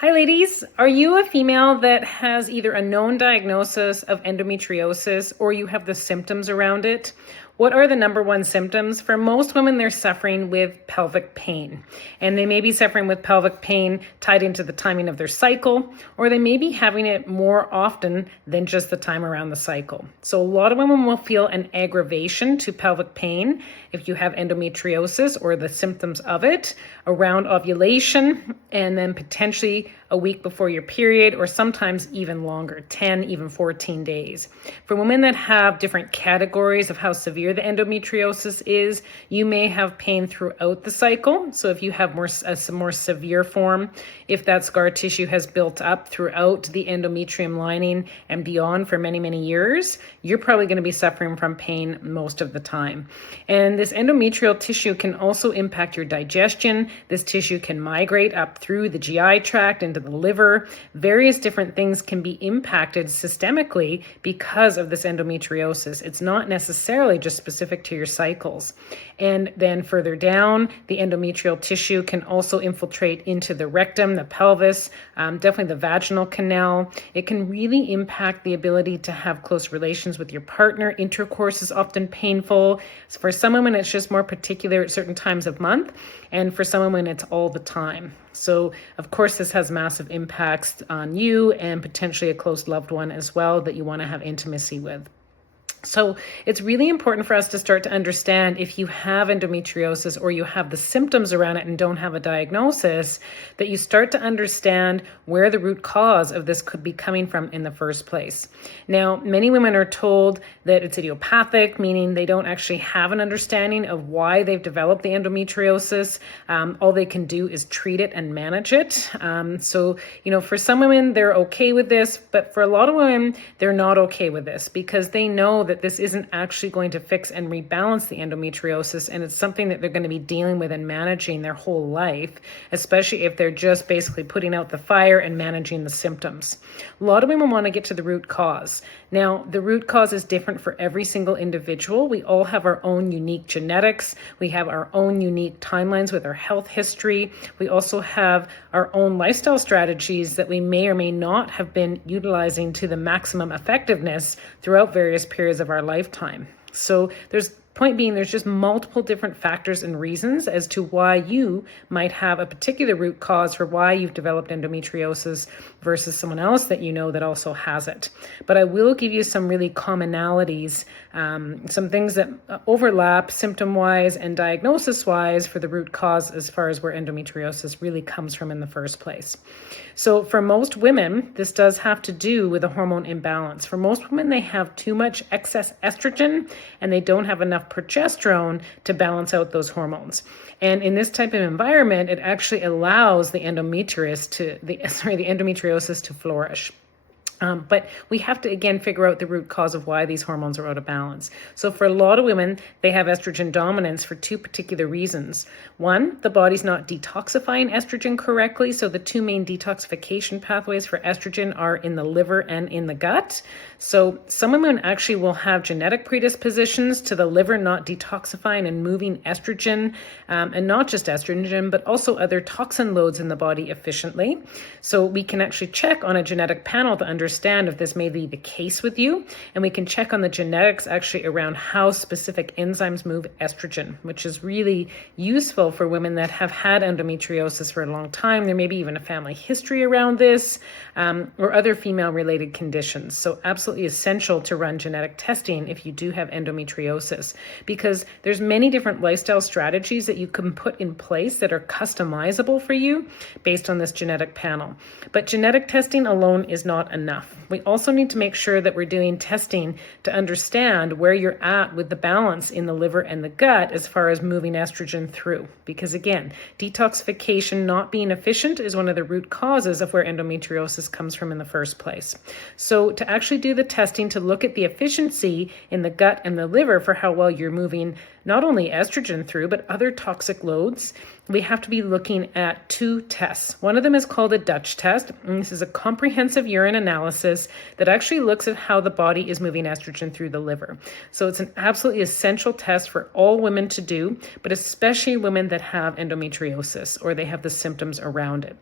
Hi, ladies. Are you a female that has either a known diagnosis of endometriosis or you have the symptoms around it? What are the number one symptoms? For most women, they're suffering with pelvic pain. And they may be suffering with pelvic pain tied into the timing of their cycle, or they may be having it more often than just the time around the cycle. So a lot of women will feel an aggravation to pelvic pain if you have endometriosis or the symptoms of it around ovulation, and then potentially a week before your period, or sometimes even longer, 10, even 14 days. For women that have different categories of how severe the endometriosis is, you may have pain throughout the cycle. So if you have some more severe form, if that scar tissue has built up throughout the endometrium lining and beyond for many, many years, you're probably going to be suffering from pain most of the time. And this endometrial tissue can also impact your digestion. This tissue can migrate up through the GI tract into the liver. Various different things can be impacted systemically because of this endometriosis. It's not necessarily just specific to your cycles. And then further down, the endometrial tissue can also infiltrate into the rectum, the pelvis, definitely the vaginal canal. It can really impact the ability to have close relations with your partner. Intercourse is often painful. For some women, it's just more particular at certain times of month. And for some women, it's all the time. So, of course, this has massive impacts on you and potentially a close loved one as well that you want to have intimacy with. So it's really important for us to start to understand if you have endometriosis or you have the symptoms around it and don't have a diagnosis, that you start to understand where the root cause of this could be coming from in the first place. Now, many women are told that it's idiopathic, meaning they don't actually have an understanding of why they've developed the endometriosis. All they can do is treat it and manage it. So, for some women, they're okay with this, but for a lot of women, they're not okay with this because they know that this isn't actually going to fix and rebalance the endometriosis, and it's something that they're going to be dealing with and managing their whole life, especially if they're just basically putting out the fire and managing the symptoms. A lot of women want to get to the root cause. Now, the root cause is different for every single individual. We all have our own unique genetics. We have our own unique timelines with our health history. We also have our own lifestyle strategies that we may or may not have been utilizing to the maximum effectiveness throughout various periods of our lifetime. So there's just multiple different factors and reasons as to why you might have a particular root cause for why you've developed endometriosis versus someone else that you know that also has it. But I will give you some really commonalities, some things that overlap symptom-wise and diagnosis-wise for the root cause as far as where endometriosis really comes from in the first place. So for most women, this does have to do with a hormone imbalance. For most women, they have too much excess estrogen and they don't have enough progesterone to balance out those hormones. And in this type of environment, it actually allows the endometriosis to flourish. But we have to, again, figure out the root cause of why these hormones are out of balance. So for a lot of women, they have estrogen dominance for two particular reasons. One, the body's not detoxifying estrogen correctly. So the two main detoxification pathways for estrogen are in the liver and in the gut. So some women actually will have genetic predispositions to the liver not detoxifying and moving estrogen, and not just estrogen, but also other toxin loads in the body efficiently. So we can actually check on a genetic panel to understand if this may be the case with you. And we can check on the genetics actually around how specific enzymes move estrogen, which is really useful for women that have had endometriosis for a long time. There may be even a family history around this, or other female-related conditions. So absolutely essential to run genetic testing if you do have endometriosis, because there's many different lifestyle strategies that you can put in place that are customizable for you based on this genetic panel. But genetic testing alone is not enough. We also need to make sure that we're doing testing to understand where you're at with the balance in the liver and the gut as far as moving estrogen through. Because again, detoxification not being efficient is one of the root causes of where endometriosis comes from in the first place. So to actually do the testing to look at the efficiency in the gut and the liver for how well you're moving not only estrogen through, but other toxic loads, we have to be looking at two tests. One of them is called a Dutch test, and this is a comprehensive urine analysis that actually looks at how the body is moving estrogen through the liver. So it's an absolutely essential test for all women to do, but especially women that have endometriosis or they have the symptoms around it.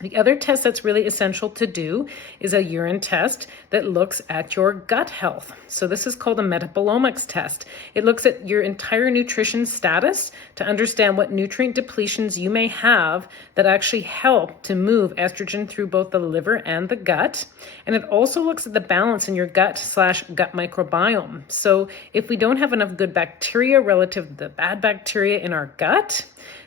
The other test that's really essential to do is a urine test that looks at your gut health. So this is called a metabolomics test. It looks at your entire nutrition status to understand what nutrient depletions you may have that actually help to move estrogen through both the liver and the gut. And it also looks at the balance in your gut/gut microbiome. So if we don't have enough good bacteria relative to the bad bacteria in our gut,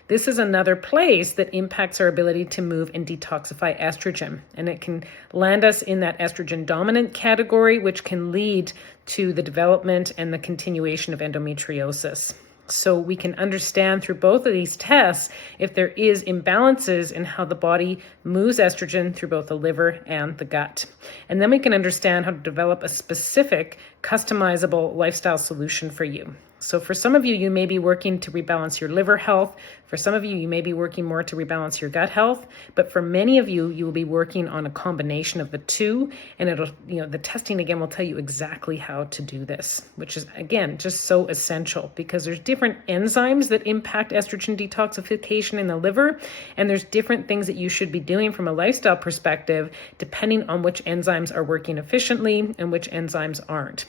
this is another place that impacts our ability to move and detoxify estrogen. And it can land us in that estrogen dominant category, which can lead to the development and the continuation of endometriosis. So we can understand through both of these tests if there is imbalances in how the body moves estrogen through both the liver and the gut. And then we can understand how to develop a specific customizable lifestyle solution for you. So for some of you, you may be working to rebalance your liver health. For some of you, you may be working more to rebalance your gut health. But for many of you, you will be working on a combination of the two. And it'll, the testing again will tell you exactly how to do this, which is again, just so essential because there's different enzymes that impact estrogen detoxification in the liver. And there's different things that you should be doing from a lifestyle perspective, depending on which enzymes are working efficiently and which enzymes aren't.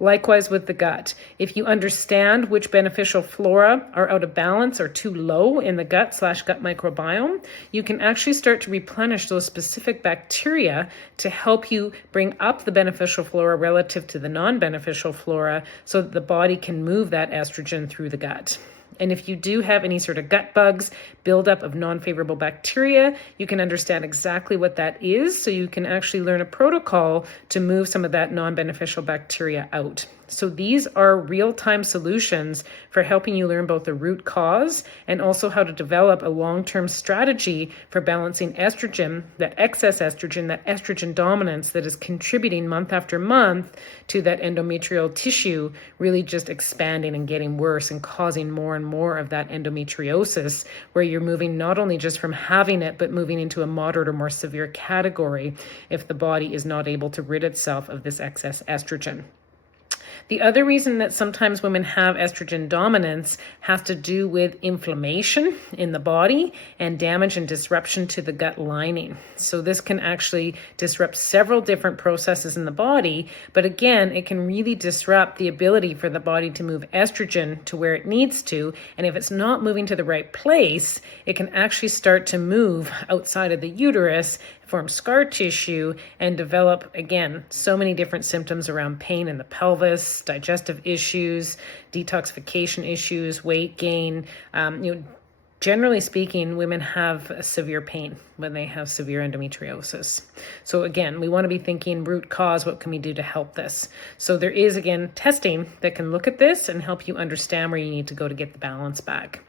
Likewise with the gut. If you understand which beneficial flora are out of balance or too low in the gut/gut microbiome, you can actually start to replenish those specific bacteria to help you bring up the beneficial flora relative to the non-beneficial flora so that the body can move that estrogen through the gut. And if you do have any sort of gut bugs, buildup of non-favorable bacteria, you can understand exactly what that is so you can actually learn a protocol to move some of that non-beneficial bacteria out. So these are real-time solutions for helping you learn both the root cause and also how to develop a long-term strategy for balancing estrogen, that excess estrogen, that estrogen dominance that is contributing month after month to that endometrial tissue really just expanding and getting worse and causing more and more of that endometriosis, where you're moving not only just from having it, but moving into a moderate or more severe category if the body is not able to rid itself of this excess estrogen. The other reason that sometimes women have estrogen dominance has to do with inflammation in the body and damage and disruption to the gut lining. So this can actually disrupt several different processes in the body, but again, it can really disrupt the ability for the body to move estrogen to where it needs to. And if it's not moving to the right place, it can actually start to move outside of the uterus, form scar tissue, and develop, again, so many different symptoms around pain in the pelvis, digestive issues, detoxification issues, weight gain. Generally speaking, women have severe pain when they have severe endometriosis. So again, we want to be thinking root cause, what can we do to help this? So there is, again, testing that can look at this and help you understand where you need to go to get the balance back.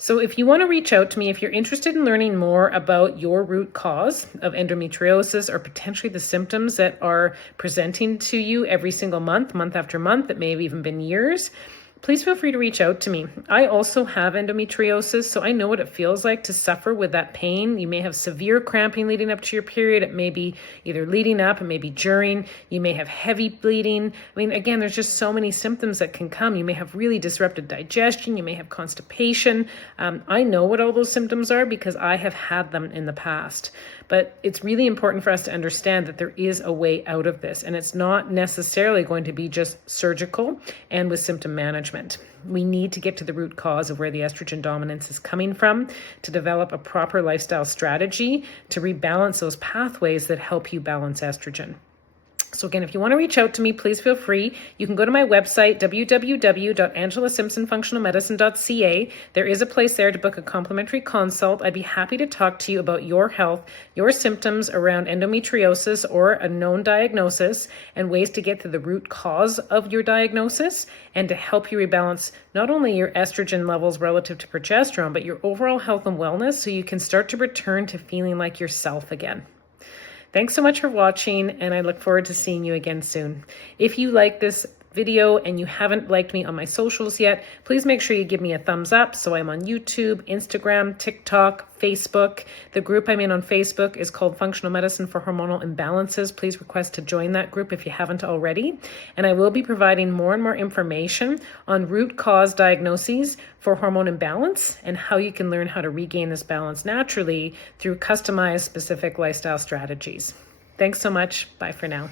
So if you want to reach out to me, if you're interested in learning more about your root cause of endometriosis or potentially the symptoms that are presenting to you every single month, month after month, that may have even been years, please feel free to reach out to me. I also have endometriosis, so I know what it feels like to suffer with that pain. You may have severe cramping leading up to your period. It may be either leading up, it may be during. You may have heavy bleeding. I mean, again, there's just so many symptoms that can come. You may have really disrupted digestion. You may have constipation. I know what all those symptoms are because I have had them in the past. But it's really important for us to understand that there is a way out of this, and it's not necessarily going to be just surgical and with symptom management. We need to get to the root cause of where the estrogen dominance is coming from to develop a proper lifestyle strategy to rebalance those pathways that help you balance estrogen. So again, if you want to reach out to me, please feel free. You can go to my website, www.angelasimpsonfunctionalmedicine.ca. There is a place there to book a complimentary consult. I'd be happy to talk to you about your health, your symptoms around endometriosis or a known diagnosis, and ways to get to the root cause of your diagnosis and to help you rebalance not only your estrogen levels relative to progesterone, but your overall health and wellness so you can start to return to feeling like yourself again. Thanks so much for watching, and I look forward to seeing you again soon. If you like this video and you haven't liked me on my socials yet, please make sure you give me a thumbs up. So I'm on YouTube, Instagram, TikTok, Facebook. The group I'm in on Facebook is called Functional Medicine for Hormonal Imbalances. Please request to join that group if you haven't already. And I will be providing more and more information on root cause diagnoses for hormone imbalance and how you can learn how to regain this balance naturally through customized specific lifestyle strategies. Thanks so much. Bye for now.